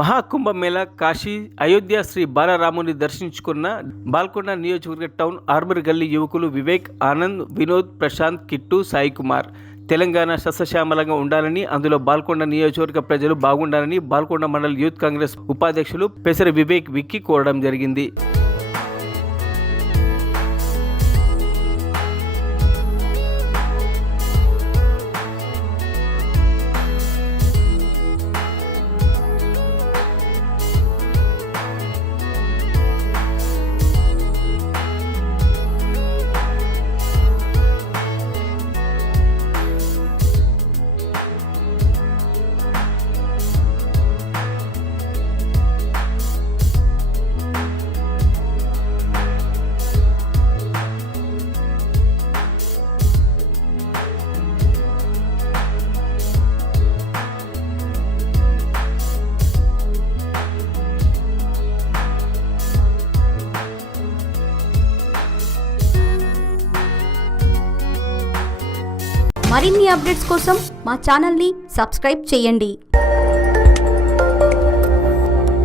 మహాకుంభమేళ కాశీ అయోధ్య శ్రీ బాలరాముని దర్శించుకున్న బాల్కొండ నియోజకవర్గ town armour గల్లీ యువకులు వివేక్, ఆనంద్, వినోద్, ప్రశాంత్, కిట్టు, సాయి కుమార్. తెలంగాణ సస్యశ్యామలంగా ఉండాలని, అందులో బాల్కొండ నియోజకవర్గ ప్రజలు బాగుండాలని బాల్కొండ మండల్ యూత్ కాంగ్రెస్ ఉపాధ్యక్షులు పెసర వివేక్ విక్కీ కోరడం జరిగింది. మరిన్ని అప్డేట్స్ కోసం మా ఛానల్ని సబ్స్క్రైబ్ చేయండి.